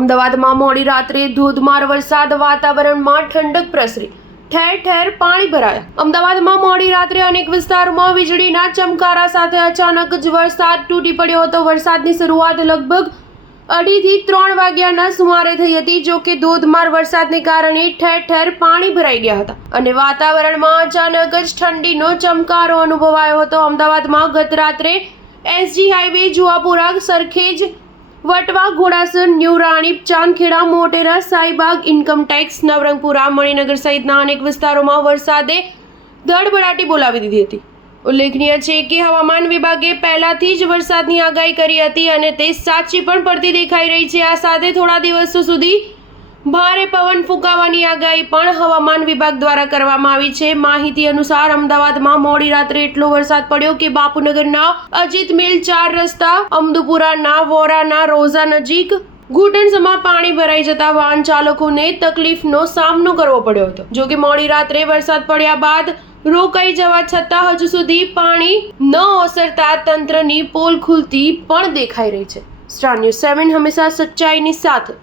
અમદાવાદમાં મોડી રાત્રે ધોધમાર વરસાદ, વાતાવરણમાં ઠંડક પ્રસરી, ઠેર ઠેર પાણી ભરાયા। અમદાવાદમાં મોડી રાત્રે અનેક વિસ્તારોમાં વીજળીના ચમકારા સાથે અચાનક જ વરસાદ તૂટી પડ્યો હતો। વરસાદની શરૂઆત લગભગ 2:30 થી 3 વાગ્યાના સુમારે થઈ હતી। જો કે ધોધમાર વરસાદને કારણે ઠેર ઠેર પાણી ભરાઈ ગયા હતા અને વાતાવરણમાં અચાનક જ ઠંડીનો ચમકારો અનુભવાયો હતો। અમદાવાદમાં ગત રાત્રે SG highway, Juhapura, Sarkhej, Vatva, Ghodasar, new Ranip, Chandkheda, Motera, Shahibag, income tax, Navrangpura, Maninagar સહિતના અનેક વિસ્તારોમાં વરસાદે ધડબડાટી બોલાવી દીધી હતી। ઉલ્લેખનીય છે કે હવામાન વિભાગે પહેલાથી જ વરસાદની આગાહી કરી હતી અને તે સાચી પણ પડતી દેખાઈ રહી છે। આ સાથે થોડા દિવસો સુધી ભારે પવન ફૂંકાવાની આગાહી પણ હવામાન વિભાગ દ્વારા કરવામાં આવી છે। માહિતી અનુસાર અમદાવાદમાં મોડી રાત્રે એટલો વરસાદ પડ્યો કે બાપુનગરના અજીત મિલ 4 રસ્તા, અમદુપુરાના વોરાના રોઝા નજીક ઘૂંટણસમાં પાણી ભરાઈ જતા વાહન ચાલકોને તકલીફનો સામનો કરવો પડ્યો હતો। જો કે મોડી રાત્રે વરસાદ પડ્યા બાદ રોકાઈ જવા છતાં હજુ સુધી પાણી ન ઓસરતા તંત્રની પોલ ખુલતી પણ દેખાઈ રહી છે। સ્ટાર ન્યૂઝ 7 હંમેશા સચ્ચાઈની સાથે।